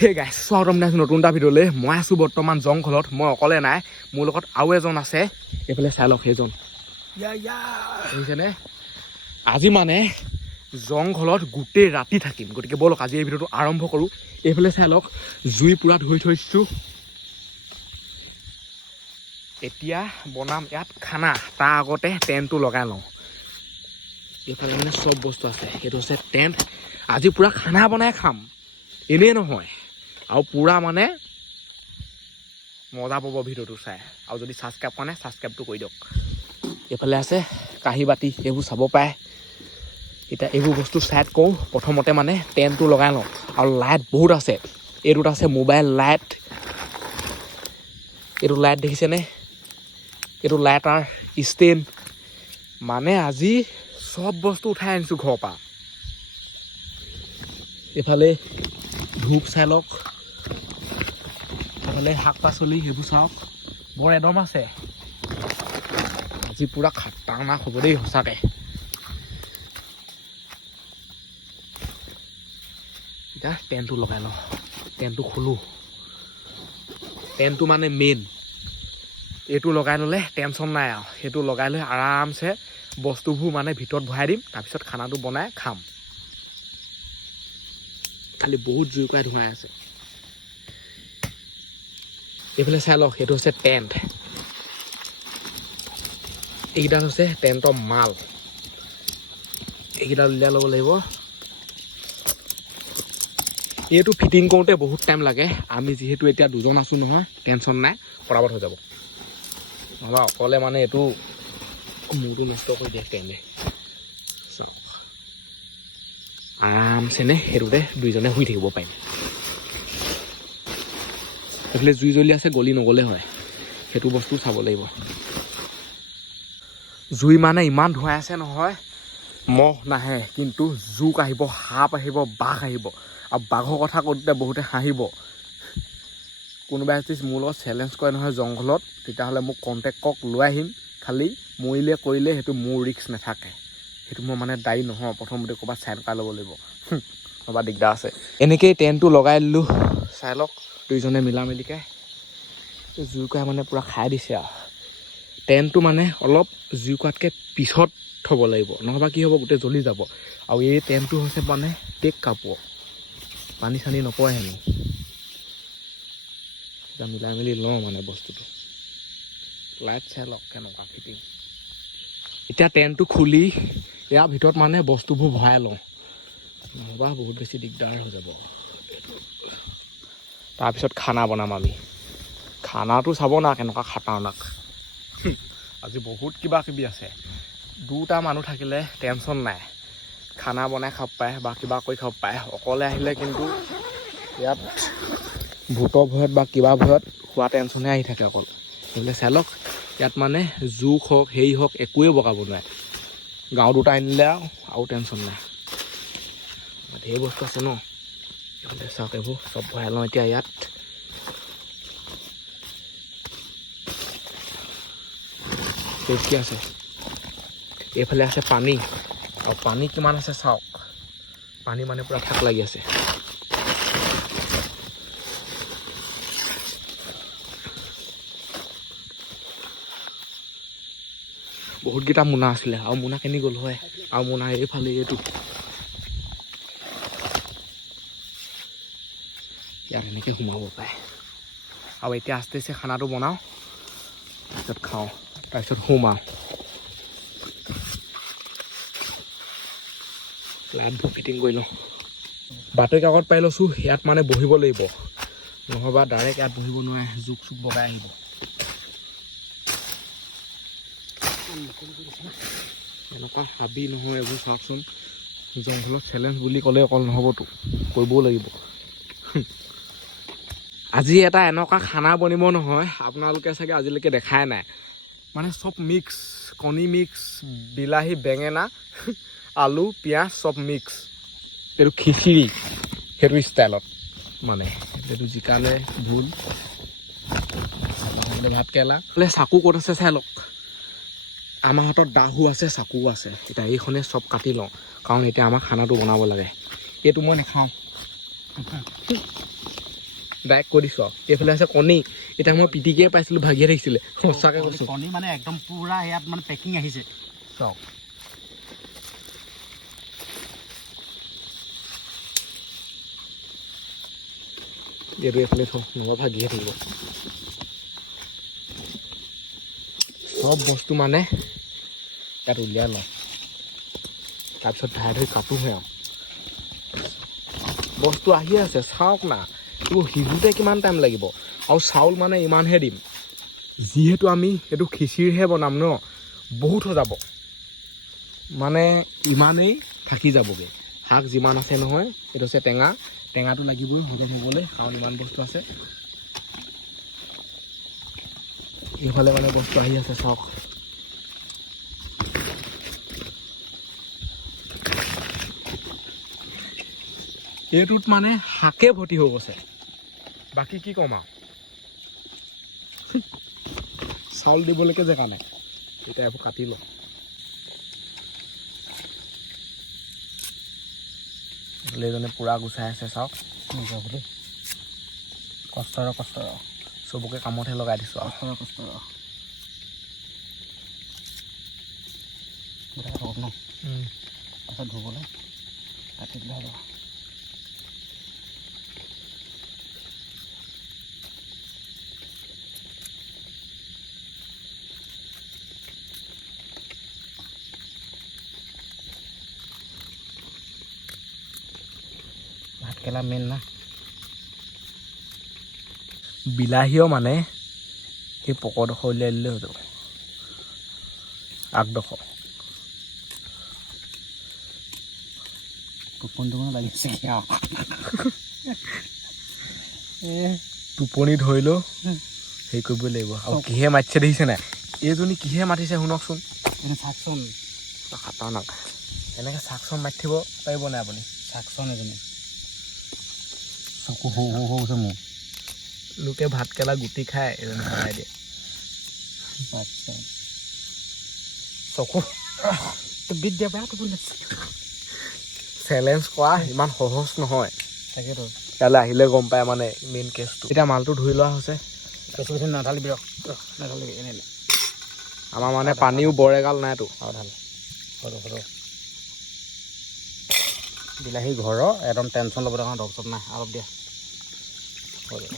হে গাইছ স্বাগতম জনাইছোঁ নতুন এটা ভিডিঅ'লৈ। মই আছোঁ বৰ্তমান জংঘলত। মই অকলে নাই, মোৰ লগত আৰু এজন আছে। এইফালে চাই লওক সেইজন শুনিছেনে। আজি মানে জংঘলত গোটেই ৰাতি থাকিম, গতিকে ব'লক আজি এই ভিডিঅ'টো আৰম্ভ কৰোঁ। এইফালে চাই লওক জুই পূৰা ধৰি থৈছোঁ। এতিয়া বনাম ইয়াত খানা, তাৰ আগতে টেণ্টটো লগাই লওঁ। এইফালে মানে চব বস্তু আছে, সেইটো হৈছে টেণ্ট। আজি পূৰা খানা বনাই খাম, এনেই নহয়। আৰু পূৰা মানে মজা পাব ভিডিঅ'টো চাই। আৰু যদি ছাবস্ক্ৰাইব কৰা নাই ছাবস্ক্ৰাইবটো কৰি দিয়ক। এইফালে আছে কাঁহী বাতি, এইবোৰ চাব পাৰে। এতিয়া এইবোৰ বস্তু ছাইড কৰোঁ। প্ৰথমতে মানে টেণ্টটো লগাই লওঁ। আৰু লাইট বহুত আছে, এইটোত আছে মোবাইল লাইট। এইটো লাইট দেখিছেনে, এইটো লাইটাৰ ষ্টেণ্ড। মানে আজি চব বস্তু উঠাই আনিছোঁ ঘৰৰ পৰা। এইফালে ধূপ চাই লওক, এইফালে শাক পাচলি সেইবোৰ চাওক, বৰ এদম আছে। আজি পূৰা খাটাৰনাক হ'ব দেই সঁচাকৈ। এতিয়া টেণ্টটো লগাই লওঁ, টেণ্টটো খোলোঁ। টেণ্টটো মানে মেইন, এইটো লগাই ল'লে টেনশ্যন নাই আৰু। সেইটো লগাই লৈ আৰামছে বস্তুবোৰ মানে ভিতৰত ভৰাই দিম, তাৰপিছত খানাটো বনাই খাম। খালি বহুত জুইকুৰাই ধুৱাই আছে। এইফালে চাই লওক, সেইটো হৈছে টেণ্ট। এইকেইটা হৈছে টেণ্টৰ মাল, এইকেইটা উলিয়াই ল'ব লাগিব। এইটো ফিটিং কৰোঁতে বহুত টাইম লাগে। আমি যিহেতু এতিয়া দুজন আছোঁ নহয়, টেনশ্যন নাই, পৰাপত হৈ যাব। নহ'বা অকলে মানে এইটো মূৰটো নষ্ট কৰি দিয়ে টেণ্টে। চাওক আৰামছেনে সেইটোতে দুইজনে শুই থাকিব পাৰিম। এইফালে জুই জ্বলি আছে, গলি নগ'লে হয়, সেইটো বস্তু চাব লাগিব। জুই মানে ইমান ধুৱাই আছে নহয়, মহ নাহে কিন্তু জোক আহিব, সাপ আহিব, বাঘ আহিব। আৰু বাঘৰ কথা কওঁতে বহুতে হাঁহিব। কোনোবাই যদি মোৰ লগত চেলেঞ্জ কৰে নহয় জংঘলত, তেতিয়াহ'লে মোক কণ্টেক্ট কৰক, লৈ আহিম। খালি মৰিলে কৰিলে সেইটো মোৰ ৰিস্ক নাথাকে, সেইটো মই মানে দায়ী নহয়। প্ৰথমতে ক'ৰবাত চাইড কৰাই ল'ব লাগিব, ক'ৰবাত দিগদাৰ আছে। এনেকেই টেণ্টটো লগাই দিলোঁ, চাই লওক দুইজনে মিলা মিলিকৈ। জুইকুৰাই মানে পূৰা খাই দিছে আৰু। টেণ্টটো মানে অলপ জুইকুৰাতকৈ পিছত থ'ব লাগিব, নহ'বা কি হ'ব গোটেই জ্বলি যাব। আৰু এই টেণ্টটো হৈছে মানে টেক কাপোৰ, পানী চানী নপৰে হেনো। এতিয়া মিলাই মেলি লওঁ মানে বস্তুটো। লাইট চাই লওক কেনেকুৱা ফিটিং। এতিয়া টেণ্টটো খুলি ইয়াৰ ভিতৰত মানে বস্তুবোৰ ভৰাই লওঁ, নহ'বা বহুত বেছি দিগদাৰ হৈ যাব। তাৰপিছত খানা বনাম আমি। খানাটো চাব না কেনেকুৱা খাতাৰনাক। আজি বহুত কিবা কিবি আছে। দুটা মানুহ থাকিলে টেনশ্যন নাই, খানা বনাই খাব পাৰে বা কিবা কৰি খাব পাৰে। অকলে আহিলে কিন্তু ইয়াত ভূতৰ ভয়ত বা কিবা ভয়ত খোৱা টেনশ্যনহে আহি থাকে অকল। সেইবিলাক চাই লওক, ইয়াত মানে জোক হওক হেৰি হওক একোৱেই বগাব নোৱাৰে। গাঁও দুটা আনিলে আৰু টেনশ্যন নাই। ধেৰ বস্তু আছে ন, এইফালে চাওক এইবোৰ চব ভৰাই লওঁ এতিয়া ইয়াত। কি আছে, এইফালে আছে পানী। আৰু পানী কিমান আছে চাওক, পানী মানে পূৰা থাক লাগি আছে। বহুতকেইটা মোনা আছিলে, আৰু মোনা কিনি গ'ল হয়। আৰু মোনা এইফালে এইটো ইয়াত এনেকৈ সোমাব পাৰে। আৰু এতিয়া আস্তে আস্তে খানাটো বনাওঁ, তাৰপিছত খাওঁ, তাৰপিছত শুম আৰু। লাইটবোৰ ফিটিং কৰি লওঁ। বাতৰি কাকত পাই লৈছোঁ, ইয়াত মানে বহিব লাগিব, নহ'বা ডাইৰেক্ট ইয়াত বহিব নোৱাৰে, জোক চোক বগাই আহিব। এনেকুৱা হাবি নহয় এইবোৰ চাওকচোন। জংঘলত চেলেঞ্জ বুলি ক'লে অকল নহ'বতো, কৰিবও লাগিব। আজি এটা এনেকুৱা খানা বনিব নহয়, আপোনালোকে চাগে আজিলৈকে দেখাই নাই। মানে চব মিক্স, কণী মিক্স, বিলাহী বেঙেনা আলু পিঁয়াজ চব মিক্স। এইটো খিচিৰি, সেইটো ষ্টাইলত মানে। এইটো জিকালে ভোল, ভাত কেৰেলা। বোলে চাকু ক'ত আছে চাই লওক। আমাৰ হাতত দাহো আছে, চাকুও আছে। এতিয়া এইখনে চব কাটি লওঁ, কাৰণ এতিয়া আমাৰ খানাটো বনাব লাগে। এইটো মই নাখাওঁ, ডাইৰেক্ট কৈ দিছোঁ আৰু এইফালে আছে কণী এতিয়া মই পিটিকিয়ে পাইছিলোঁ ভাগিয়ে থাকিছিলে সঁচাকৈ কৈছোঁ কণী মানে একদম পুৰা ইয়াত মানে পেকিং আহিছে চাওক এইটো এইফালে থওঁ নহ'বা ভাগিয়ে থাকিব চব বস্তু মানে ইয়াত উলিয়াই লওঁ তাৰপিছত ধাই ধৰি কাটোহে আৰু বস্তু আহি আছে চাওক না এইবোৰ সিজোতে কিমান টাইম লাগিব আৰু চাউল মানে ইমানহে দিম যিহেতু আমি এইটো খিচিৰিহে বনাম ন বহুত হৈ যাব মানে ইমানেই থাকি যাবগৈ শাক যিমান আছে নহয় এইটো হৈছে টেঙাটো লাগিবই হজম হ'বলৈ কাৰণ ইমান বস্তু আছে এইফালে মানে বস্তু আহি আছে চাওক এইটোত মানে শাকে ভৰ্তি হৈ গৈছে বাকী কি ক'ম আৰু চাউল দিবলৈকে জেগা নাই এতিয়া এইবোৰ কাটি লওঁ লেজনে পূৰা গুচাই আছে চাওক কষ্ট চবকে কামতহে লগাই দিছোঁ আৰু কষ্ট ন পাছত ধুবলৈ কাটি দিলে হ'ব ভাতকেলা মেইন না বিলাহীও মানে সেই পকৰডোখৰ উলিয়াই দিলে হৈ যাব আগডোখৰ টোপনি লাগিছে টোপনি ধৰিলেও হেৰি কৰিবই লাগিব আৰু কিহে মাতিছে দেখিছে নাই এইজনী কিহে মাতিছে শুনকচোন চাকচোন খাটাৰনাক এনেকৈ চাকচোন মাতি থাকিব পাৰিব নাই আপুনি চাকচোন এজনী চকু সৌ হৈছে মোৰ লোকে ভাতকেলা গুটি খাই এজনী খাই দিয়ে চকু বিট দিয়া বেয়া টোপনি চেলেঞ্জ কৰা ইমান সহজ নহয় তাকেতো ইয়ালৈ আহিলে গম পায় মানে মেইন কেছটো এতিয়া মালটো ধুই লোৱা হৈছে বেছি বেছি নাঢালিবি নাঢালিবি এনেই আমাৰ মানে পানীও বৰ এগাল নাইতো আৰু ঢাল সৰু বিলাহী ঘৰৰ একদম টেনশ্যন ল'ব দৰকাৰ দৰৱ চব নাই অলপ দিয়া হৈ যাব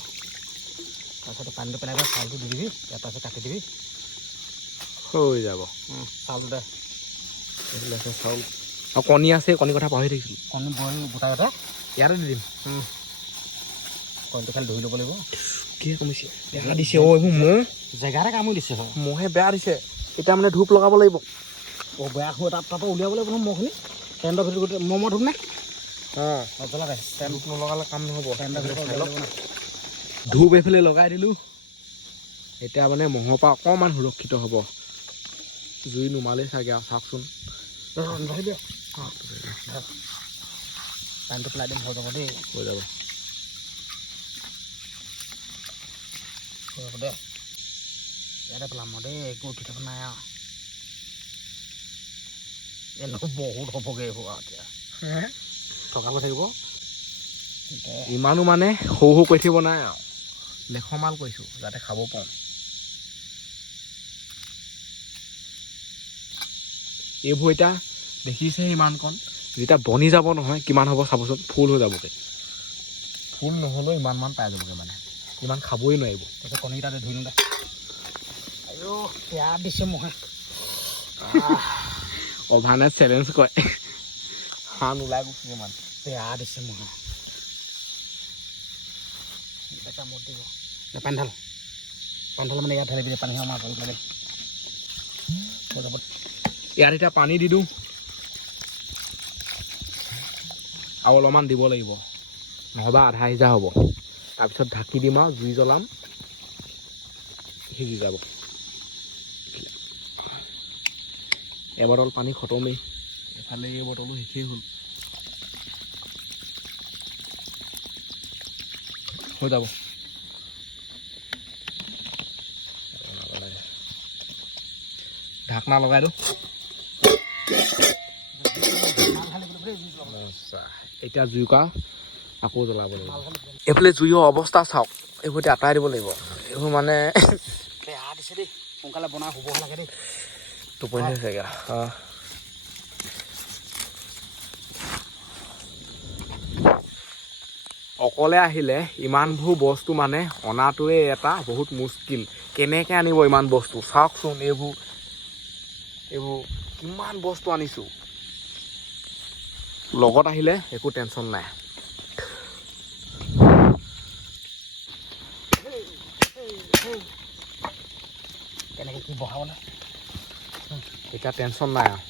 তাৰপিছত পানীটো পেলাই দে চাউলটো দি দিবি তাৰপিছত কাটি দিবি হৈ যাব চাউলটো দে এইবিলাক চাউল আৰু কণী আছে কণী কথা পাহৰি থাকিছিলোঁ কণী বইল গোটা গোটা ইয়াতে দি দিম কণীটো খালি ধুই ল'ব লাগিব কি কমিছে বেয়া দিছে অঁ এইবোৰ মহ জেগাতে কামুৰি দিছে মহে বেয়া দিছে এতিয়া মানে ধূপ লগাব লাগিব বেয়া হৈ তাৰপৰা উলিয়াব লাগিব নহয় মহখিনি পেণ্টৰ ভিতৰত গোটেই মহ ধূপ নে অঁ জ্বলাকে ধূপ নলগালে কাম নহ'ব পেণ্টৰ ভিতৰত ধূপ এইফালে লগাই দিলোঁ এতিয়া মানে মহৰ পৰা অকণমান সুৰক্ষিত হ'ব জুই নুমালেই চাগে আৰু চাওকচোন পানীটো পেলাই দিম হৈ যাব দেই হৈ যাব দে ইয়াতে পেলাম দেই একো উঠি থকা নাই আৰু এনেও বহুত হ'বগৈ এইবোৰ আৰু এতিয়া থকাব থাকিব ইমানো মানে সৰু কৰি থাকিব নাই আৰু লেখমাল কৰিছোঁ যাতে খাব পাৰোঁ এইবোৰ এতিয়া দেখিছে ইমানকণ যেতিয়া বনি যাব নহয় কিমান হ'ব চাবচোন ফুল হৈ যাবগৈ ফুল নহ'লেও ইমানমান পাই যাবগৈ মানে ইমান খাবই নোৱাৰিব তাৰপিছত কণীকেইটাতে ধুই লওঁ দে আইঅ বেয়া দিছে মহে অভানে চেলেঞ্জ কৰে হান ওলাই গৈছে ইমান বেয়া দিছে মহে কামত দিব পানী ঢাল মানে ইয়াত ঢালিবি পানী আমাৰ ঘৰত লাগে ইয়াত এতিয়া পানী দি দিওঁ আৰু অলপমান দিব লাগিব নহ'বা আধা সিজা হ'ব তাৰপিছত ঢাকি দিম আৰু জুই জ্বলাম সিজি যাব এবটল পানী খতমেই এফালে এই বটলো শেষেই হ'ল হৈ যাব ঢাকনা লগাই দিওঁ এতিয়া জুইকা আকৌ জ্বলাব লাগিব এইফালে জুইৰ অৱস্থা চাওক এইবোৰ এতিয়া আঁতৰাই দিব লাগিব এইবোৰ মানে বেয়া দিছে দেই সোনকালে বনাই শুবহে লাগে দেই টোপনি হৈছেগৈ অকলে আহিলে ইমানবোৰ বস্তু মানে অনাটোৱে এটা বহুত মুস্কিল কেনেকৈ আনিব ইমান বস্তু চাওকচোন এইবোৰ কিমান বস্তু আনিছোঁ লগত আহিলে একো টেনশ্যন নাই কেনেকৈ কি বহাবলৈ এতিয়া টেনশ্যন নাই আৰু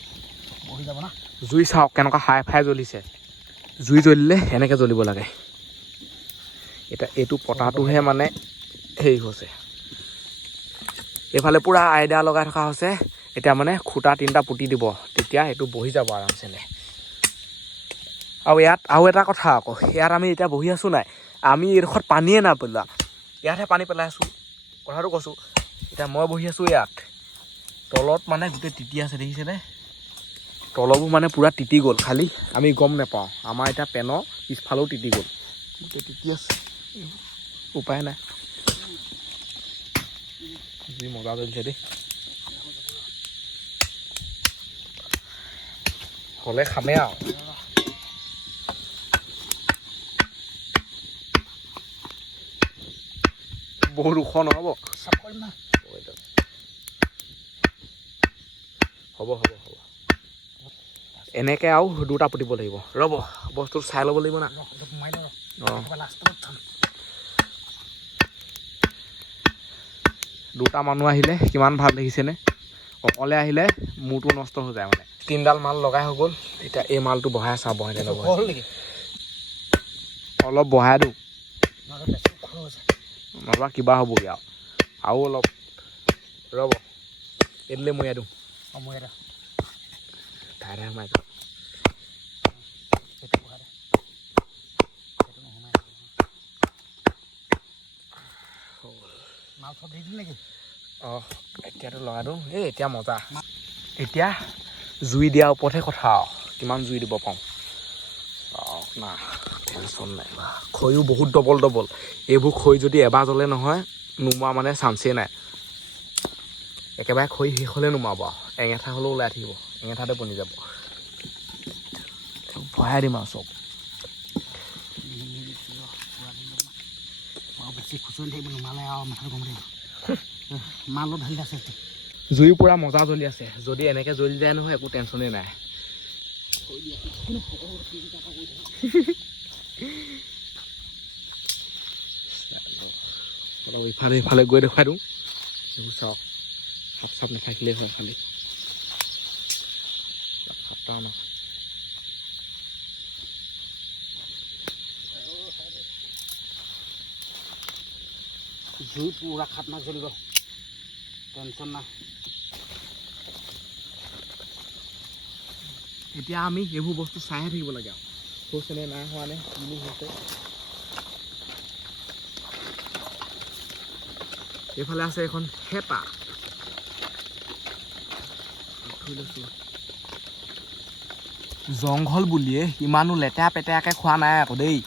বহি যাব না জুই চাওক কেনেকুৱা হাই ফাই জ্বলিছে জুই জ্বলিলে এনেকৈ জ্বলিব লাগে এতিয়া এইটো পতাটোহে মানে হেৰি হৈছে এইফালে পূৰা আইডা লগাই থকা হৈছে এতিয়া মানে খুটা 3টা পুতি দিব তেতিয়া এইটো বহি যাব আৰামছেলে আৰু ইয়াত আৰু এটা কথা আকৌ ইয়াত আমি এতিয়া বহি আছোঁ নাই আমি এইডোখৰত পানীয়ে নাপেলোৱা ইয়াতহে পানী পেলাই আছোঁ কথাটো কৈছোঁ এতিয়া মই বহি আছোঁ ইয়াত তলত মানে গোটেই তিতি আছে দেখিছেনে তলবোৰ মানে পূৰা তিতি গ'ল খালি আমি গম নাপাওঁ আমাৰ এতিয়া পেনৰ পিছফালেও তিতি গ'ল গোটেই তিতি আছে উপায় নাই যি মজা জ্বলিছে দেই হ'লে খামে আৰু বহুত ওখ নহ'ব চাপ কৰিম না হ'ব এনেকৈ আৰু 2টা পুতিব লাগিব ৰ'ব বস্তুটো চাই ল'ব লাগিব না সোমাই লওঁ অঁ লাষ্টত থম 2টা মানুহ আহিলে কিমান ভাল দেখিছেনে অকলে আহিলে মূৰটো নষ্ট হৈ যায় মানে 3ডাল মাল লগাই হৈ গ'ল এতিয়া এই মালটো বহাই চাওঁ বহাই নে নবহাই হ'ল নেকি অলপ বহাই দিওঁ নহ'লে বেছি ওখ হৈ যায় নবা কিবা হ'বগৈ আৰু অলপ ৰ'ব এইটোলৈ মৰিয়াই দিওঁ সময় এটা ধাৰে সোমাই দিওঁ সেইটো বহাই দে সেইটো নোসোমাই মাল চব দি দিম নেকি অঁ এতিয়াতো লগাই দিওঁ এতিয়া মজা এতিয়া জুই দিয়াৰ ওপৰতহে কথা আৰু কিমান জুই দিব পাৰোঁ না টেনশ্যন নাই খৰিও বহুত ডবল এইবোৰ খৰি যদি এবাৰ জ্বলে নহয় নুমোৱা মানে চান্সেই নাই একেবাৰে খৰি শেষ হ'লে নুমাব আৰু এঙেঠা হ'লেও ওলাই থাকিব এঙেঠাতে বনি যাব ভৰাই দিম আৰু চব বেছি খুচৰি থাকিব নুমালে আৰু মাথাটো গম থাকিব মালো ঢালি আছে জুই পূৰা মজা জ্বলি আছে যদি এনেকৈ জ্বলি যায় নহয় একো টেনশ্যনেই নাই অলপ ইফালে গৈ দেখুৱাই দিওঁ এইবোৰ চাওক চাপ নাথাকিলেই হয় খালি জুই পুৰা খাতনা জ্বলিব টেনশ্যন নাই এতিয়া আমি এইবোৰ বস্তু চাইহে থাকিব লাগে আৰু হৈছেনে নাই হোৱা নে কিনো হৈছে এইফালে আছে এখন হেতা জংঘল বুলিয়ে ইমানো লেতেৰা পেতেৰাকৈ খোৱা নাই আকৌ দেই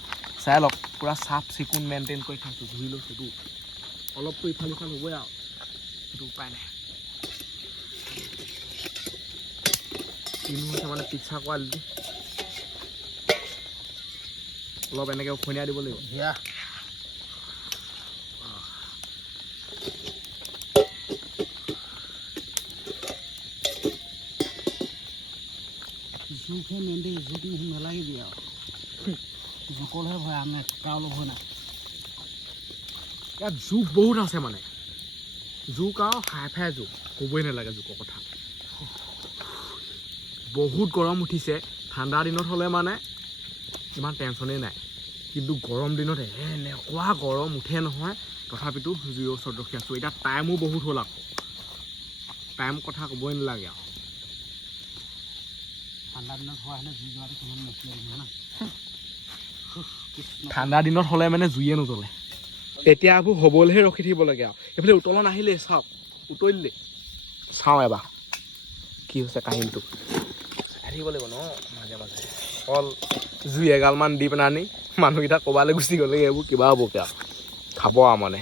চাই লওক পূৰা চাফ চিকুণ মেইনটেইন কৰি খাইছোঁ ধুই লৈছোঁতো অলপতো ইফাল সিফাল হ'বই আৰু সেইটো উপায় নাই কিনো হৈছে মানে পিক্সাৰ কোৱালিটি অলপ এনেকৈ উফনিয়াই দিব লাগিব জোখে মেইন দেই জোখ নালাগিবি আৰু জোকলহে ভয় আমি কাৰো ভয় নাই ইয়াত জোক বহুত আছে মানে জোক আৰু হাই ফাই জোক ক'বই নালাগে জোকৰ কথা বহুত গৰম উঠিছে ঠাণ্ডা দিনত হ'লে মানে ইমান টেনশ্যনেই নাই কিন্তু গৰম দিনত এনেকুৱা গৰম উঠে নহয় তথাপিতো জুইৰ ওচৰত ৰখি আছোঁ এতিয়া টাইমো বহুত হ'ল আকৌ টাইম কথা ক'বই নালাগে আৰু ঠাণ্ডা দিনত হোৱা হ'লে জুই যোৱাটো কিমান মুস্কিল না ঠাণ্ডা দিনত হ'লে মানে জুইয়ে নজ্বলে এতিয়া এইবোৰ হ'বলৈহে ৰখি থাকিব লাগে আৰু এইফালে উতলন আহিলেই চাওক উতলিলে চাওঁ এবাৰ কি হৈছে কাহিনীটো চাই থাকিব লাগিব ন মাজে মাজে অকল জুই এগালমান দি পেলাই আনি মানুহকেইটা ক'ৰবালৈ গুচি গ'লে এইবোৰ কিবা হ'বকে আৰু খাব আৰু মানে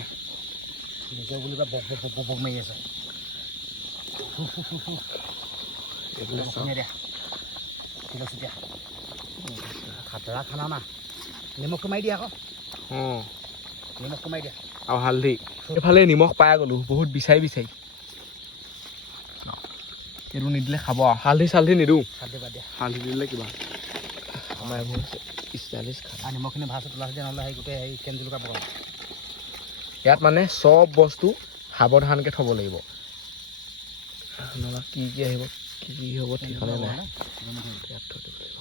নিজে বুলিবা বক বক বক বক মাৰি আছে খাতৰা খানা না নিমখটো মাৰি দিয়া আকৌ অঁ নিমখটো মাৰি দিয়া আৰু হালধি এইফালে নিমখ পাই গ'লোঁ বহুত বিচাৰি এইটো নিদিলে খাব আৰু হালধি চালধি নিদিওঁ হালধি বাদ দিয়া হালধি দিলে কিবা আমাৰ এইবোৰ ষ্টাইলিছ খানা আৰু নিমখখিনি ভাজ তোলা হৈছে নহ'লে সেই গোটেই সেই কেন জলকীয়া পকাব ইয়াত মানে চব বস্তু সাৱধানকৈ থ'ব লাগিব নহ'লে কি আহিব কি হ'ব ঠিকনা নাই ইয়াত থৈ দিব লাগিব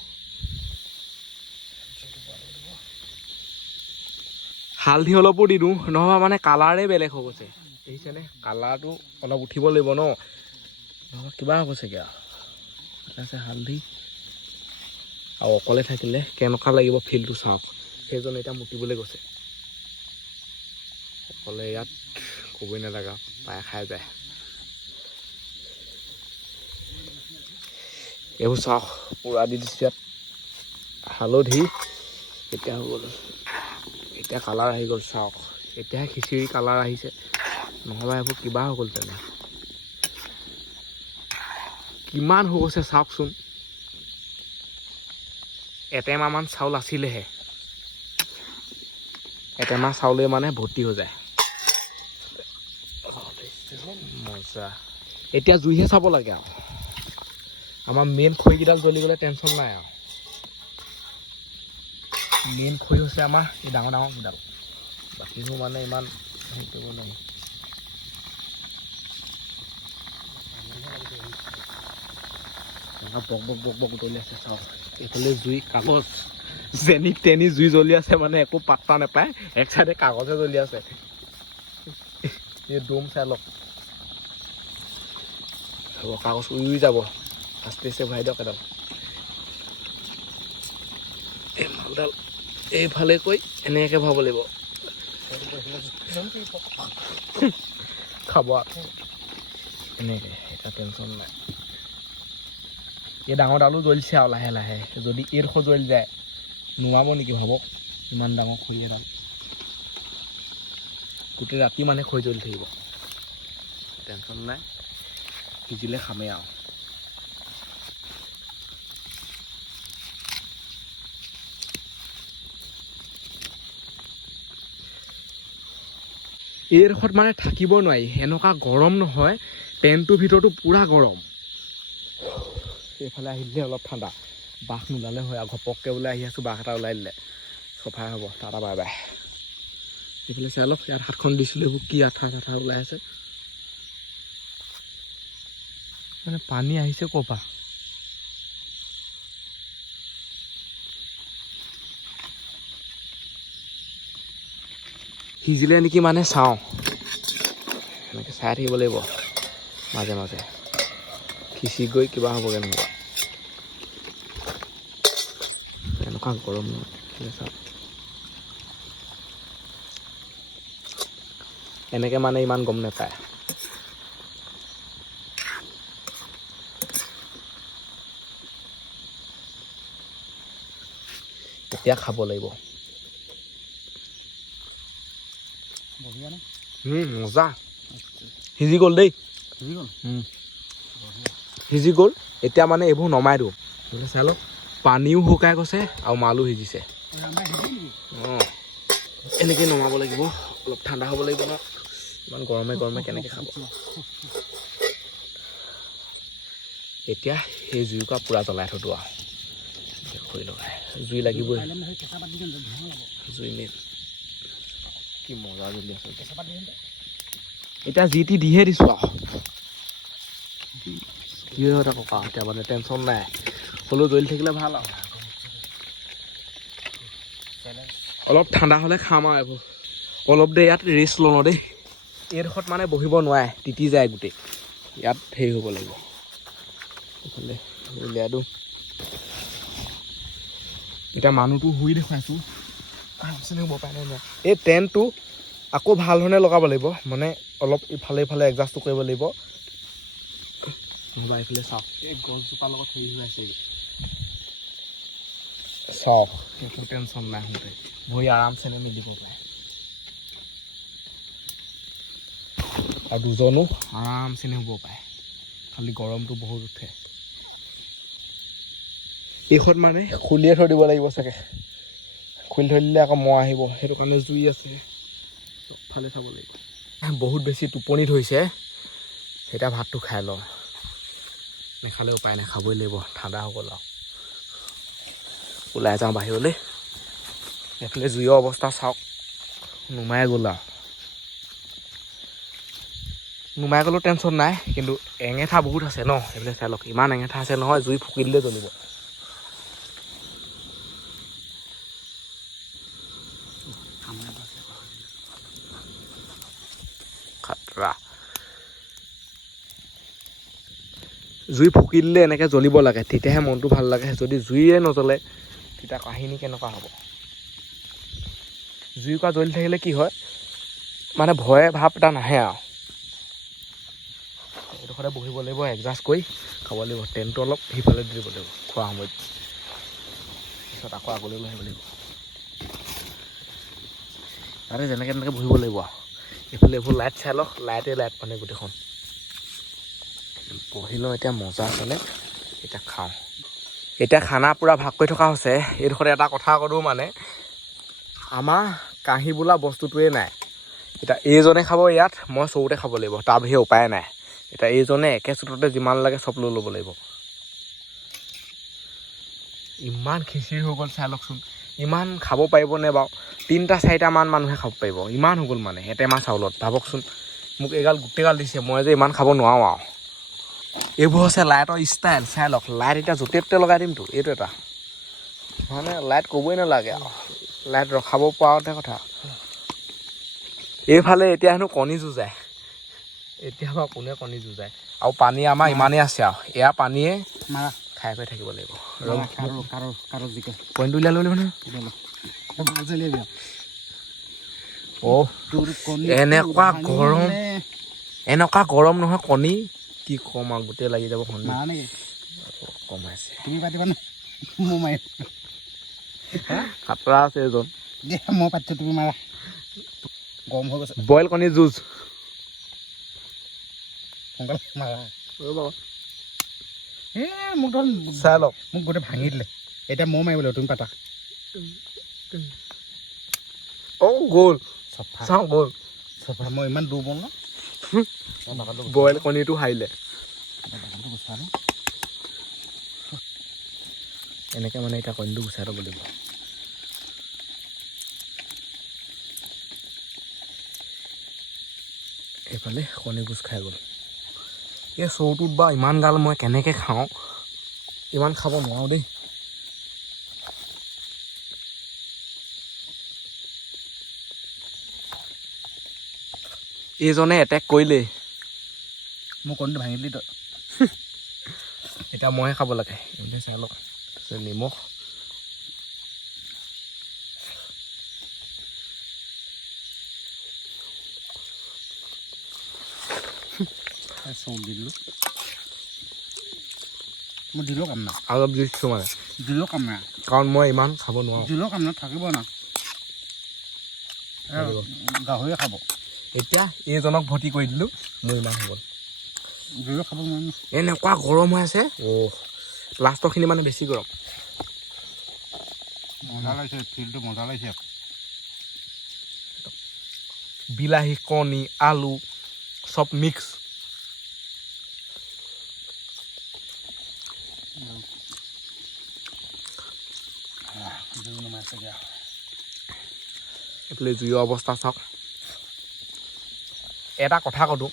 হালধি অলপো দি দিওঁ নহ'বা মানে কালাৰে বেলেগ হৈ গৈছে দেখিছেনে কালাৰটো অলপ উঠিব লাগিব ন নহ'বা কিবা হ'ব চাগে আৰু আছে হালধি আৰু অকলে থাকিলে কেনেকুৱা লাগিব ফিলটো চাওক সেইজন এতিয়া মুতিবলৈ গৈছে অকলে ইয়াত ক'বই নালাগা পাই খাই যায় এইবোৰ চাওক পূৰা দি দিছোঁ ইয়াত হালধি এতিয়া হৈ গ'ল এতিয়া কালাৰ আহি গ'ল চাওক এতিয়াহে খিচিৰি কালাৰ আহিছে নহ'বা এইবোৰ কিবা হৈ গ'ল তেনে কিমান হৈ গৈছে চাওকচোন এটেমাহমান চাউল আছিলেহে এটেমাহ চাউলে মানে ভৰ্তি হৈ যায় মজা এতিয়া জুইহে চাব লাগে আৰু আমাৰ মেইন খৰিকেইডাল জ্বলি গ'লে টেনশ্যন নাই আৰু মেইন খৰি হৈছে আমাৰ এই ডাঙৰ কেইডাল বাকীবোৰ মানে ইমান হেৰি কৰিব নোৱাৰি বক বক বক বক উতলি আছে চাওক এইফালে জুই কাগজ যেনি তেনি জুই জ্বলি আছে মানে একো পাত্তা নাপায় এক চাইডে কাগজে জ্বলি আছে এই দম চাই লওক কাগজ উৰি যাব আস্তে আস্তে ভৰাই দিয়ক এডাল এই মালডাল এইফালে কৈ এনেকৈ ভৰাব লাগিব খাব এনেকৈ এটা টেনশ্যন নাই এই ডাঙৰডালো জ্বলিছে আৰু লাহে লাহে যদি এইডোখৰ জ্বলি যায় নোৱাব নেকি ভাবক ইমান ডাঙৰ খৰি এডাল গোটেই ৰাতি মানে খৰি জ্বলি থাকিব টেনশ্যন নাই সিজিলে খামেই আৰু এইডোখৰত মানে থাকিব নোৱাৰি এনেকুৱা গৰম নহয় টেণ্টটোৰ ভিতৰতো পূৰা গৰম এইফালে আহিলে অলপ ঠাণ্ডা বাঘ নোলালে হয় আৰু ঘপককৈ ওলাই আহি আছোঁ বাঘ এটা ওলাই দিলে চফাই হ'ব টাটা বাই বাই এইফালে চাই অলপ ইয়াত হাতখন দিছিলোঁ এইবোৰ কি আঠা চাঠা ওলাই আছে মানে পানী আহিছে ক'ৰ পৰা সিজিলে নেকি মানে চাওঁ এনেকৈ চাই থাকিব লাগিব মাজে মাজে খিচি গৈ কিবা হ'বগৈ নহ'বা এনেকুৱা গৰম চাওক এনেকৈ মানে ইমান গম নাপায় এতিয়া খাব লাগিব মজা সিজি গ'ল দেই সিজি গ'ল এতিয়া মানে এইবোৰ নমাই দিওঁ চাই লওক পানীও শুকাই গৈছে আৰু মালো সিজিছে অঁ এনেকৈ নমাব লাগিব অলপ ঠাণ্ডা হ'ব লাগিব ন ইমান গৰমে গৰমে কেনেকৈ খাব এতিয়া সেই জুইকুৰা পূৰা জ্বলাই থৈ দিওঁ আৰু খৰি লগাই জুই লাগিবই জুই মেইন কি মজা জ্বলি আছে এতিয়া যি টি দিহে দিছোঁ আৰু কি হয় এটা ককা এতিয়া মানে টেনশ্যন নাই হ'লেও জ্বলি থাকিলে ভাল আৰু অলপ ঠাণ্ডা হ'লে খাম আৰু এইবোৰ অলপ দেৰি ইয়াত ৰেষ্ট লওঁ দেই এইডোখৰত মানে বহিব নোৱাৰে তিতি যায় গোটেই ইয়াত হেৰি হ'ব লাগিব এইফালে উলিয়াই দিওঁ এতিয়া মানুহটো শুই দেখুৱাইছোঁ হ'ব পাৰে নাই এই টেণ্টটো আকৌ ভাল ধৰণে লগাব লাগিব মানে অলপ ইফালে ইফালে এডজাষ্টটো কৰিব লাগিব নহ'বা এইফালে চাওক এই গছজোপাৰ লগত হেৰি হৈ আছে চাওক একো টেনশ্যন নাই শুনতে ভৰি আৰামছে মিলিব পাৰে আৰু দুজনো আৰামছে হ'ব পাৰে খালি গৰমটো বহুত উঠে এইখন মানে খুলিয়ে থৈ দিব লাগিব চাগে খুলি থৈ দিলে আকৌ মহ আহিব সেইটো কাৰণে জুই আছে চবফালে চাব লাগিব বহুত বেছি টোপনি ধৰিছে এতিয়া ভাতটো খাই লওঁ নেখালে উপায় নাই খাবই লাগিব ঠাণ্ডা হৈ গ'ল আৰু ওলাই যাওঁ বাহিৰলৈ এইফালে জুইৰ অৱস্থা চাওক নুমাই গ'ল আৰু নুমাই গ'লেও টেনশ্যন নাই কিন্তু এঙেঠা বহুত আছে ন এইফালে চাই লওক ইমান এঙেঠা আছে নহয় জুই ফুকি দিলে জ্বলিব খাতৰা জুই ফুকি দিলে এনেকৈ জ্বলিব লাগে তেতিয়াহে মনটো ভাল লাগে যদি জুইয়ে নজ্বলে তেতিয়া কাহিনী কেনেকুৱা হ'ব জুইকুৰা জ্বলি থাকিলে কি হয় মানে ভয়ে ভাৱ এটা নাহে আৰু এইডোখৰতে বহিব লাগিব এডজাষ্ট কৰি খাব লাগিব টেণ্টটো অলপ সিফালে দি দিব লাগিব খোৱা সময়ত পিছত আকৌ আগলৈ লৈ আহিব লাগিব তাতে যেনেকৈ তেনেকৈ বহিব লাগিব আৰু এইফালে এইবোৰ লাইট চাই লওক লাইট মানে গোটেইখন বহি লওঁ এতিয়া মজা আছেনে এতিয়া খাওঁ এতিয়া খানা পূৰা ভাগ কৰি থকা হৈছে এইডোখৰতে এটা কথা কৰোঁ মানে আমাৰ কাঁহী বোলা বস্তুটোৱে নাই এতিয়া এইজনে খাব ইয়াত মই চৰুতে খাব লাগিব তাৰ বাহিৰে উপায় নাই এতিয়া এইজনে একে চুটতে যিমান লাগে চব লৈ ল'ব লাগিব ইমান খিচিৰি হৈ গ'ল চাই লওকচোন ইমান খাব পাৰিবনে বাৰু 3-4মান মানুহে খাব পাৰিব ইমান হৈ গ'ল মানে এটেমা চাউলত ভাবকচোন মোক এইগাল গোটেইগাল দিছে মই যে ইমান খাব নোৱাৰোঁ আৰু এইবোৰ হৈছে লাইটৰ ষ্টাইল চাই লওক লাইট এতিয়া য'তে ত'তে লগাই দিমতো এইটো এটা মানে লাইট ক'বই নালাগে আৰু লাইট ৰখাব পৰাতে কথা এইফালে এতিয়া হেনো কণী যুঁজায় এতিয়া বাৰু কোনে কণী যুঁজায় আৰু পানী আমাৰ ইমানেই আছে আৰু এয়া পানীয়ে খাই কৰি থাকিব লাগিব কণীটো উলিয়াই ল'ব লাগিব নহয় এনেকুৱা গৰম নহয় কণী কি ক'ম আৰু গোটেই লাগি যাব কণী কমাইছে তুমি পাতিবা নে মই মাৰিম খাতৰা আছে এজন মই পাতিছোঁ তুমি মাৰা গৰম হৈ গৈছে বইল কণী যুঁজ সোনকালে মাৰা মোক ধৰ চাই লওক মোক গোটেই ভাঙি দিলে এতিয়া মই মাৰিব লাগিব তুমি পাতা গ'ল চাওঁ গ'ল চফা মই ইমান দুৰ্বল ন বইল কণীটো হাৰিলে এনেকৈ মানে এতিয়া কণীটো গুচাই ল'ব লাগিব এইফালে কণী গোচ খাই গ'ল এই চৰুটোত বা ইমান গাল মই কেনেকৈ খাওঁ ইমান খাব নোৱাৰোঁ দেই এইজনে এটেক কৰিলেই মোৰ কণীটো ভাঙি দিলি তই এতিয়া মইহে খাব লাগে এইফালে চাই লওক তাৰপিছত নিমখ চব দি দিলোঁ মই দিলেও কাম নাই অলপ দিছোঁ মানে দিলেও কাম নাই কাৰণ মই ইমান খাব নোৱাৰোঁ দিলেও কাম নাই থাকিব না গাহৰিয়ে খাব এতিয়া এইজনক ভৰ্তি কৰি দিলোঁ মোৰ ইমান হৈ গ'ল দিলেও খাব নোৱাৰোঁ এনেকুৱা গৰম হৈ আছে লাষ্টৰখিনি মানে বেছি গৰম মজা লাগিছে ফিল্ডটো মজা লাগিছে বিলাহী কণী আলু চব মিক্স এইফালে জুইৰ অৱস্থা চাওক এটা কথা ক'লোঁ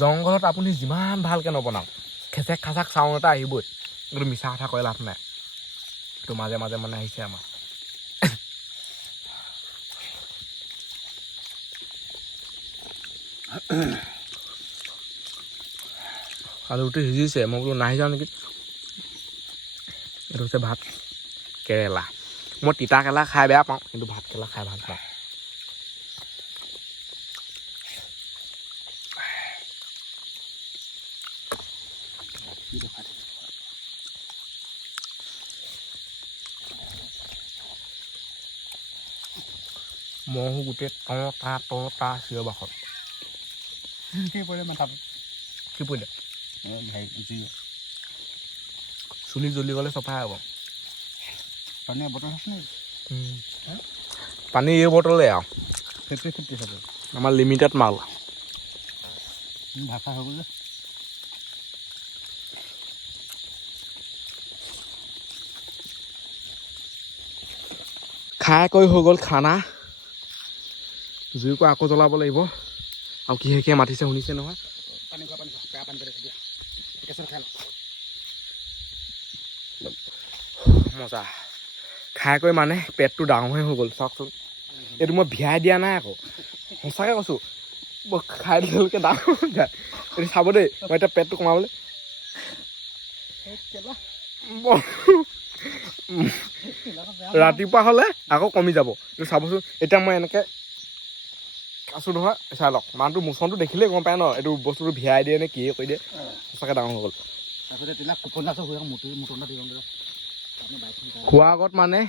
জংঘলত আপুনি যিমান ভালকৈ নবনাওক খেচেক খাচাক চাউণ্ড এটা আহিবই কিন্তু মিছা কথা কৈ লাভ নাই সেইটো মাজে মাজে মানে আহিছে আমাৰ আলুটো সিজিছে মই বোলো নাহি যাওঁ নেকি এইটো হৈছে ভাত কেৰেলা মই তিতা কেৰেলা খাই বেয়া পাওঁ কিন্তু ভাত কেৰেলা খাই ভাল পাওঁ মহো গোটেই তা চিঞৰ বাখৰ কি পৰিলে মাথাত কি পৰিলে জুই চুলি জ্বলি গ'লে চফাই হ'ব পানীয়ে বটল আছে নেকি পানী এই বটলে আৰু 50-50 চাব আমাৰ লিমিটেড মাল ভাষা হৈ গ'ল খাই কৰি হৈ গ'ল খানা জুইকো আকৌ জ্বলাব লাগিব আৰু কিহে মাতিছে শুনিছে নহয় পানী খোৱা বেয়া পানী পেলাই দিয়া কেঁচৰ খাই মজা খাই কৰি মানে পেটটো ডাঙৰহে হৈ গ'ল চাওকচোন এইটো মই ভিয়াই দিয়া নাই আকৌ সঁচাকৈ কৈছোঁ খাই দিলকে ডাঙৰ হৈ যায় এইটো চাব দেই মই এতিয়া পেটটো কমাবলৈ ৰাতিপুৱা হ'লে আকৌ কমি যাব এইটো চাবচোন এতিয়া মই এনেকৈ আছোঁ নহয় চাই লওক মানুহটো মোচনটো দেখিলেই গম পায় ন এইটো বস্তুটো ভিয়াই দিয়ে নে কিয়ে কৰি দিয়ে সঁচাকৈ ডাঙৰ হৈ গ'ল খোৱাৰ আগত মানে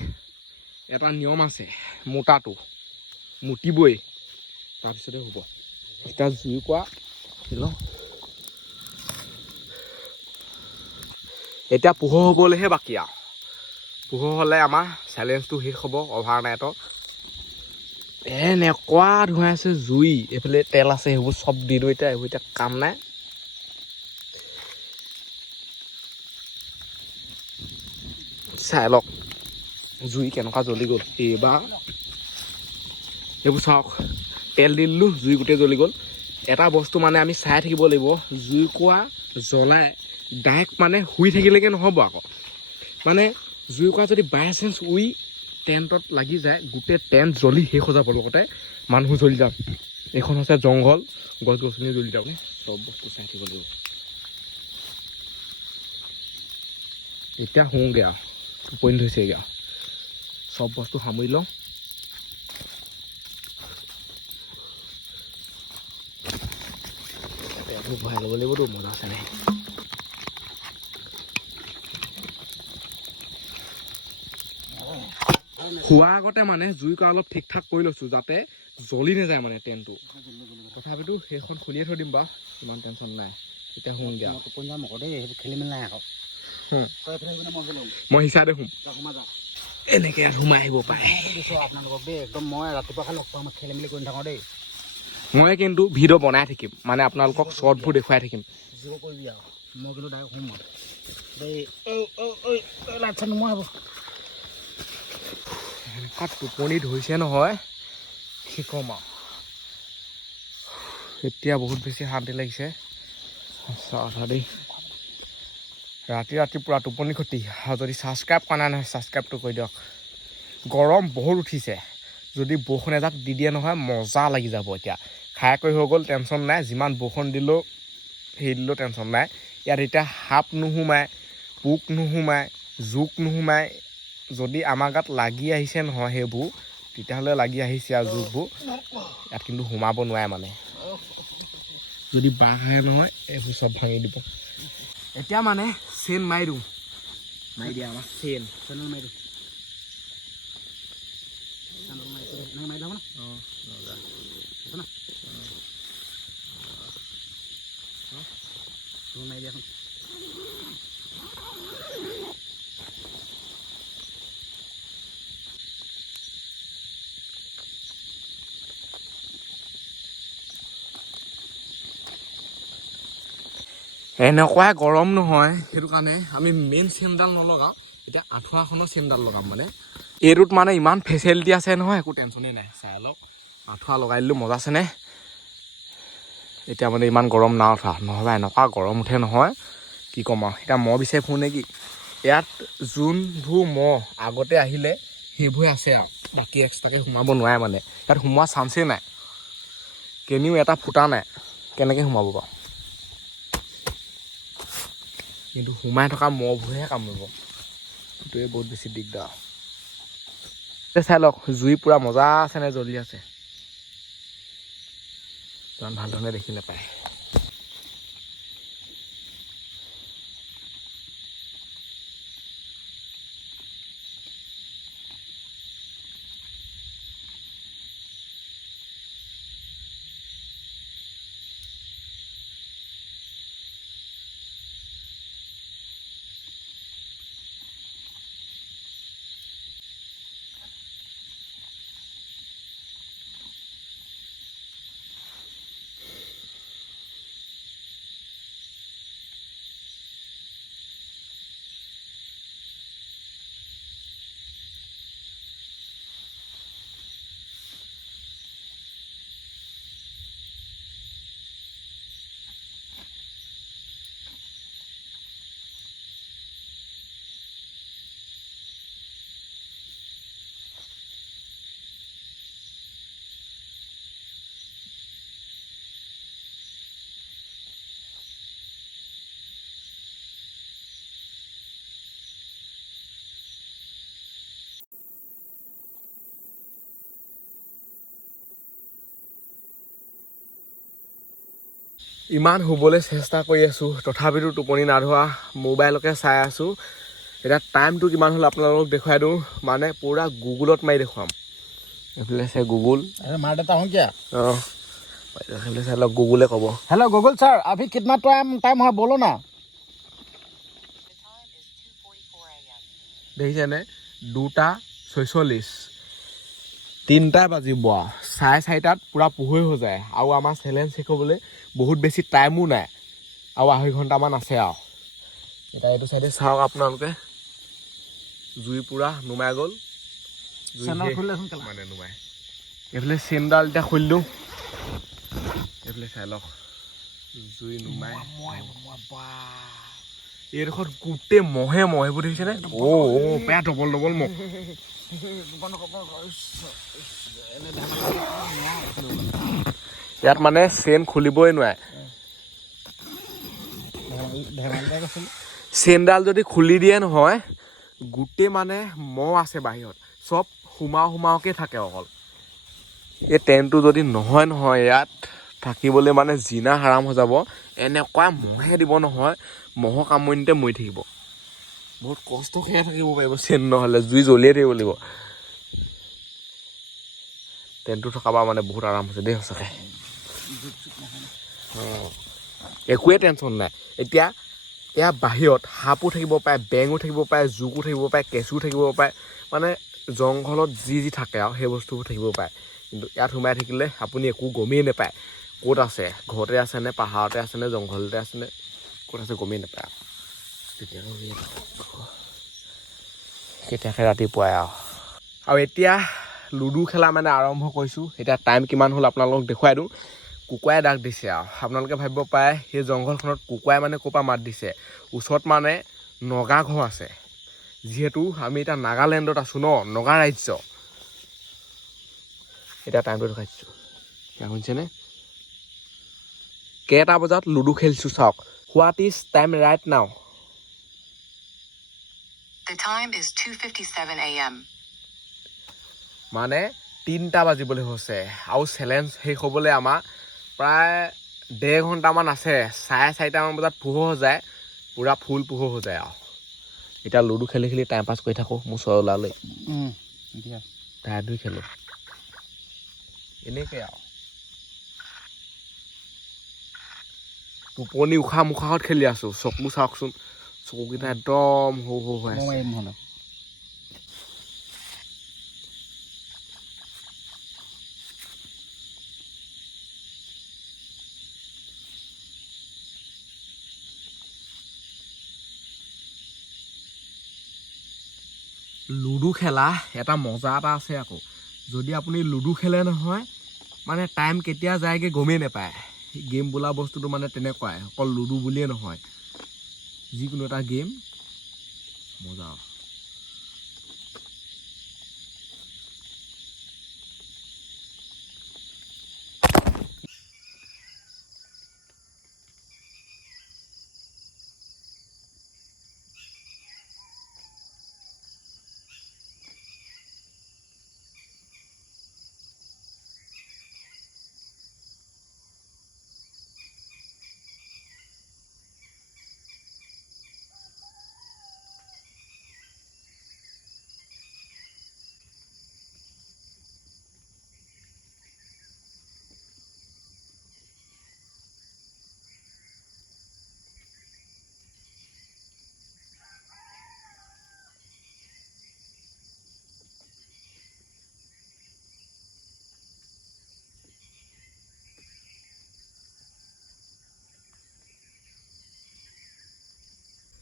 এটা নিয়ম আছে মোটাটো মুতিবই তাৰপিছতে হ'ব এতিয়া জুই কোৱা এতিয়া পোহৰ হ'বলৈহে বাকী আৰু পোহৰ হ'লে আমাৰ চেলেঞ্জটো শেষ হ'ব অভাৰ নাইটৰ এনেকুৱা ধুৱাই আছে জুই এইফালে তেল আছে সেইবোৰ চব দি দিওঁ এতিয়া এইবোৰ এতিয়া কাম নাই চাই লওক জুই কেনেকুৱা জ্বলি গ'ল এইবাৰ এইবোৰ চাওক তেল দি দিলোঁ জুই গোটেই জ্বলি গ'ল এটা বস্তু মানে আমি চাই থাকিব লাগিব জুই কোৱা জ্বলাই ডাইৰেক্ট মানে শুই থাকিলেগে নহ'ব আকৌ মানে জুই কোৱা যদি বাই চান্স টেণ্টত লাগি যায় গোটেই টেণ্ট জ্বলি শেষ হৈ যাব লগতে মানুহ জ্বলি যাম এইখন হৈছে জংঘল গছ গছনি জ্বলি যাওক চব বস্তু চাই থাকিব লাগিব এতিয়া শুওঁগৈ আৰু টোপনি ধৰিছেগৈ আৰু চব বস্তু সামৰি লওঁ ভৰাই ল'ব লাগিবতো মজা আছে নাই খোৱাৰ আগতে মানে জুইক অলপ ঠিক ঠাক কৰি লৈছোঁ যাতে জ্বলি নাযায় মানে টেণ্টটো তথাপিতো সেইখন খুলিয়ে থৈ দিম বাৰু ইমান টেনশ্যন নাই এতিয়া শুওঁগৈ আৰু টোপনি যাম আকৌ দেই সেইবোৰ খেলি মেলি নাই আকৌ মই হিচাপে শুম এনেকৈ ইয়াত সোমাই আহিব পাৰে আপোনালোকক দেই একদম মই ৰাতিপুৱা খালি মই খেলি মেলি কৰি নাথাকোঁ দেই মই কিন্তু ভিডিঅ' বনাই থাকিম মানে আপোনালোকক শ্বৰ্টবোৰ দেখুৱাই থাকিম জীৱ কৰিবি আৰু মই কিন্তু ডাইৰেক্ট শুম দেই লাইট চাই নোমোৱা হ'ব এনেকুৱা টোপনি ধৰিছে নহয় কি ক'ম আৰু এতিয়া বহুত বেছি শান্তি লাগিছে সঁচা কথা দেই ৰাতি পূৰা টোপনি ক্ষতি আৰু যদি ছাবস্ক্ৰাইব কৰা নাই নহয় ছাবস্ক্ৰাইবটো কৰি দিয়ক গৰম বহুত উঠিছে যদি বৰষুণ এজাক দি দিয়ে নহয় মজা লাগি যাব এতিয়া খাই কৰি হৈ গ'ল টেনশ্যন নাই যিমান বৰষুণ দিলেও হেৰি দিলেও টেনশ্যন নাই ইয়াত এতিয়া সাপ নোসোমায় পোক নোসোমায় জোক নোসোমায় যদি আমাৰ গাত লাগি আহিছে নহয় সেইবোৰ তেতিয়াহ'লে লাগি আহিছে আৰু জোকবোৰ ইয়াত কিন্তু সোমাব নোৱাৰে মানে যদি বাঘ আহে নহয় এইবোৰ চব ভাঙি দিব এতিয়া মানে চেইন মাৰি দিওঁ মাৰি দিয়া আমাৰ চেইন মাৰি দিওঁ মাৰি দিওঁ অঁ মাৰি দিয়াচোন এনেকুৱাই গৰম নহয় সেইটো কাৰণে আমি মেইন চেইনডাল নলগাওঁ এতিয়া আঁঠুৱাখনৰ চেইনডাল লগাম মানে এইটোত মানে ইমান ফেচিলিটি আছে নহয় একো টেনশ্যনেই নাই চাই লওক আঁঠুৱা লগাই দিলোঁ মজা আছেনে এতিয়া মানে ইমান গৰম নাই উঠা নহ'লে এনেকুৱা গৰম উঠে নহয় কি ক'ম আৰু এতিয়া মহ বিচাৰি ফুৰোঁ নেকি ইয়াত যোনবোৰ মহ আগতে আহিলে সেইবোৰে আছে আৰু বাকী এক্সট্ৰাকৈ সোমাব নোৱাৰে মানে ইয়াত সোমোৱা চান্সেই নাই কেনিও এটা ফুটা নাই কেনেকৈ সোমাব বাৰু কিন্তু সোমাই থকা মহবোৰহে কামুৰিব সেইটোৱে বহুত বেছি দিগদাৰ চাই লওক জুই পূৰা মজা আছেনে জ্বলি আছে ইমান ভাল ধৰণে দেখি নাপায় ইমান শুবলৈ চেষ্টা কৰি আছোঁ তথাপিতো টোপনি নাধৰা মোবাইলকে চাই আছোঁ এতিয়া টাইমটো কিমান হ'ল আপোনালোকক দেখুৱাই দিওঁ মানে পূৰা গুগলত মাৰি দেখুৱাম এইফালে চাই গুগল मार देता हूँ क्या অঁ এইফালে চাই লওক গুগলে ক'ব हेलो गूगल सर अभी कितना टाइम है बोलो ना দেখিছেনে 2:46 3টা বাজিব 4:30টাত পূৰা পোহৰ হৈ যায় আৰু আমাৰ চেলেঞ্জ শেষ হ'বলৈ বহুত বেছি টাইমো নাই আৰু 2.5 ঘণ্টামান আছে আৰু এতিয়া এইটো চাইডে চাওক আপোনালোকে জুই পূৰা নুমাই গ'ল মানে নুমাই এইফালে চেইনডাল এতিয়া খুলি দিওঁ এইফালে চাই লওক জুই নুমাই এইডোখৰত গোটেই মহে এইবোৰ দেখিছেনে পেয়া ডবল মহ ইয়াত মানে চেইন খুলিবই নোৱাৰে চেইনডাল যদি খুলি দিয়ে নহয় গোটেই মানে মহ আছে বাহিৰত চব সোমাওকে থাকে অকল এই টেণ্টটো যদি নহয় ইয়াত থাকিবলৈ মানে জিনা হাৰাম হৈ যাব এনেকুৱা মহে দিব নহয় মহৰ কামুৰিতে মৰি থাকিব বহুত কষ্ট খাই থাকিব পাৰিব চেইন নহ'লে জুই জ্বলিয়ে থাকিব লাগিব টেণ্টটো থকা পৰা মানে বহুত আৰাম হৈছে দেই সঁচাকৈ একোৱে টেনশ্যন নাই এতিয়া এয়া বাহিৰত সাপো থাকিব পাৰে বেঙো থাকিব পাৰে জোকো থাকিব পাৰে কেঁচুও থাকিব পাৰে মানে জংঘলত যি থাকে আৰু সেই বস্তুবোৰ থাকিব পাৰে কিন্তু ইয়াত সোমাই থাকিলে আপুনি একো গমেই নাপায় ক'ত আছে ঘৰতে আছে নে পাহাৰতে আছে নে জংঘলতে আছে নে ক'ত আছে গমেই নাপায় কেতিয়াকৈ ৰাতিপুৱাই আৰু এতিয়া লুডু খেলা মানে আৰম্ভ কৰিছোঁ এতিয়া টাইম কিমান হ'ল আপোনালোকক দেখুৱাই দিওঁ কুকুৰাই ডাক দিছে আৰু আপোনালোকে ভাবিব পাৰে সেই জংঘলখনত কুকুৰাই মানে ক'ৰ পৰা মাত দিছে ওচৰত মানে নগা ঘৰ আছে যিহেতু আমি এতিয়া নাগালেণ্ডত আছোঁ ন নগা ৰাজ্য এতিয়া টাইমটো দেখাইছোঁ এতিয়া শুনিছেনে কেইটা বজাত লুডু খেলিছোঁ চাওক what is time right now The time is 2:57 a.m. মানে 3টা বাজিবলৈ হৈছে আৰু চেলেঞ্জ শেষ হ'বলৈ আমাৰ প্ৰায় 1.5 ঘণ্টামান আছে 4:30মান বজাত পোহৰ হৈ যায় পূৰা ফুল পোহৰ হৈ যায় আৰু এতিয়া লুডু খেলি টাইম পাছ কৰি থাকোঁ মোৰ চৰ ওলালে টায়াৰ ধুই খেলোঁ এনেকৈ আৰু টোপনি উশাহ মুখাহত খেলি আছোঁ চকু চাওকচোন চকুকেইটা একদম সৰু হৈ আছে লুডু খেলা এটা মজা এটা আছে আকৌ যদি আপুনি লুডু খেলে নহয় মানে টাইম কেতিয়া যায়গৈ গমেই নাপায় গেম বোলা বস্তুটো মানে তেনেকুৱাই অকল লুডু বুলিয়ে নহয় যিকোনো এটা গেম মজা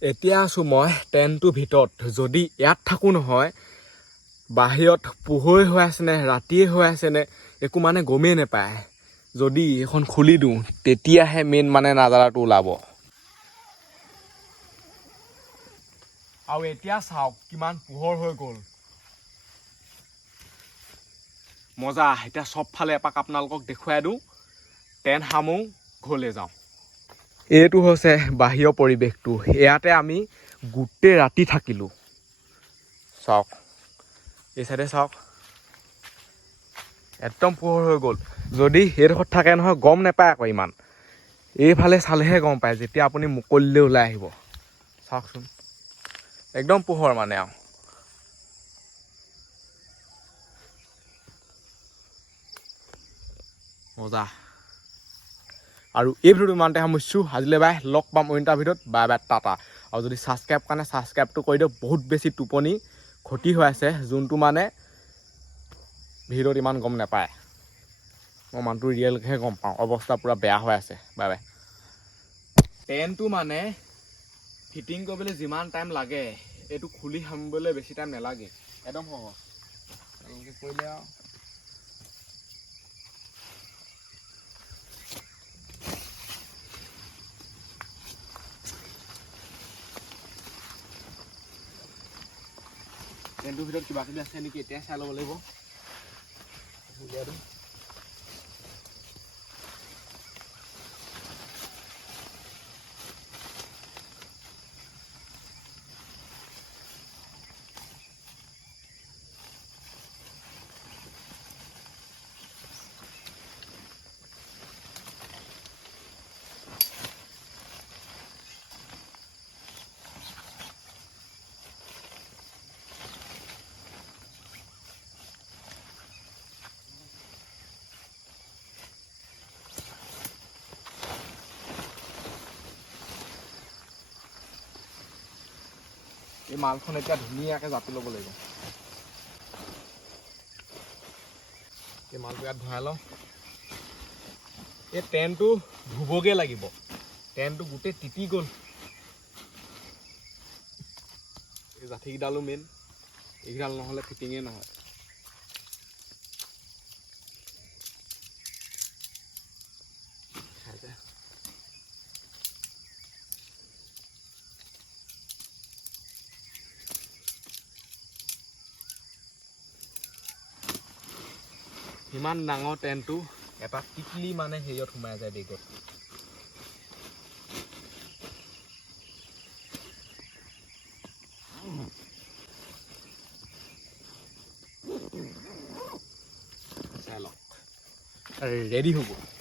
এতিয়া আছোঁ মই টেণ্টটোৰ ভিতৰত যদি ইয়াত থাকোঁ নহয় বাহিৰত পোহৰ হৈ আছেনে ৰাতিয়ে হৈ আছেনে একো মানে গমেই নাপায় যদি এইখন খুলি দিওঁ তেতিয়াহে মেইন মানে নাজাৰাটো ওলাব আৰু এতিয়া চাওক কিমান পোহৰ হৈ গ'ল মজা এতিয়া চবফালে এপাক আপোনালোকক দেখুৱাই দিওঁ টেণ্ট সামো ঘৰলৈ যাওঁ এইটো হৈছে বাহিৰৰ পৰিৱেশটো ইয়াতে আমি গোটেই ৰাতি থাকিলোঁ চাওক এই চাইডে চাওক একদম পোহৰ হৈ গ'ল যদি এইডোখৰত থাকে নহয় গম নাপায় আকৌ ইমান এইফালে চালেহে গম পায় যেতিয়া আপুনি মুকলিলৈ ওলাই আহিব চাওকচোন একদম পোহৰ মানে আৰু মজা আৰু এই ভিডিঅ'টো ইমানতে সামৰিছোঁ আজিলৈ বাই লগ পাম অন্য এটা ভিডিঅ'ত বাই বাই টাটা আৰু যদি ছাবস্ক্ৰাইব কাৰণে ছাবস্ক্ৰাইবটো কৰি দিয়ক বহুত বেছি টোপনি ক্ষতি হৈ আছে যোনটো মানে ভিডিঅ'ত ইমান গম নাপায় মই মানুহটো ৰিয়েলকৈ গম পাওঁ অৱস্থা পূৰা বেয়া হৈ আছে বাই বাই পেনটো মানে ফিটিং কৰিবলৈ যিমান টাইম লাগে এইটো খুলি সামৰিবলৈ বেছি টাইম নালাগে একদম সহজ তেওঁলোকে কৰিলে আৰু পেনটোৰ ভিতৰত কিবা কিবি আছে নেকি এতিয়া চাই ল'ব লাগিব এই মালখন এতিয়া ধুনীয়াকৈ জাপি ল'ব লাগিব এই মালটো ইয়াত ভৰাই লওঁ এই টেনটো ধুবগৈ লাগিব টেনটো গোটেই তিতি গ'ল এই জাঠিকেইডালো মেইন এইকেইডাল নহ'লে ফিটিঙেই নহয় ইমান ডাঙৰ টেনটো এটা টিকলি মানে হেৰিয়ত সোমাই যায় বেগত চাই লওক ৰেডি হ'ব